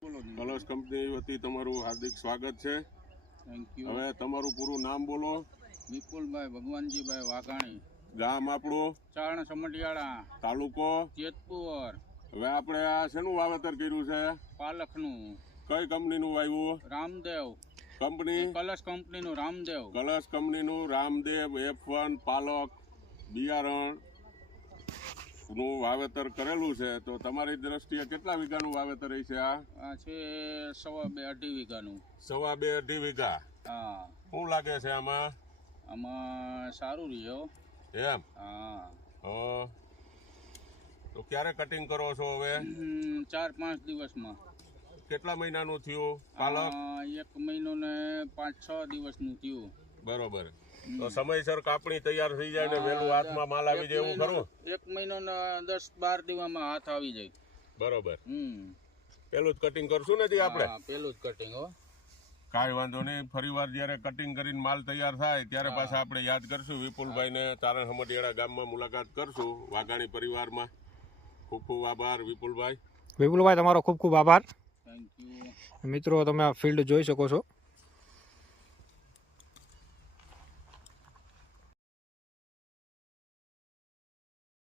Colours company વતી તમારું હાર્દિક સ્વાગત છે. Thank you. હવે તમારું પૂરું નામ બોલો. વિપુલભાઈ ભગવાનજીભાઈ વાઘાણી, ગામ આપણું, ચારણ સમઢિયાળા, તાલુકો, જેતપુર. હવે આપણે આ શેનું વાવેતર કર્યું છે? પાલકનું. કઈ કંપનીનું વાવ્યું? રામદેવ કંપની કલર્સ કંપનીનું રામદેવ. કલર્સ કંપનીનું રામદેવ F1 પાલક બિયારણ નું વાવેતર કરેલું છે. તો તમારી દ્રષ્ટિએ કેટલા વીઘાનું વાવેતર છે? આ છે 2.5 વીઘાનું. 2.5 વીઘા. હા, શું લાગે છે આમાં? આમાં સારું રહ્યો. એમ? હા. તો ક્યારે કટિંગ કરો છો હવે? 4-5 દિવસમાં. કેટલા મહિનાનું થયું પાલક? 1 મહિનો ને 5-6 દિવસનું થયું. બરોબર. તો સમયસર કાપણી તૈયાર થઈ જાય ને વહેલું હાથમાં માલ આવી જાય એવું ખરું? 1 મહિનો ને 10-12 દિવસમાં હાથ આવી જાય. બરોબર. પેલું જ કટિંગ કરશું ને આપણે? પેલું જ કટિંગ. હો, કાંઈ વાંધો નહીં. ફરી વાર જયારે કટિંગ કરીને માલ તૈયાર થાય ત્યારે પાછા આપણે યાદ કરશું વિપુલભાઈને. ચારણ સમઢિયાળા ગામમાં મુલાકાત કરશું વાઘાણી પરિવારમાં. ખૂબ ખૂબ આભાર વિપુલભાઈ. તમારો ખૂબ ખૂબ આભાર. Thank you. મિત્રો, તમે આ ફિલ્ડ જોઈ શકો છો.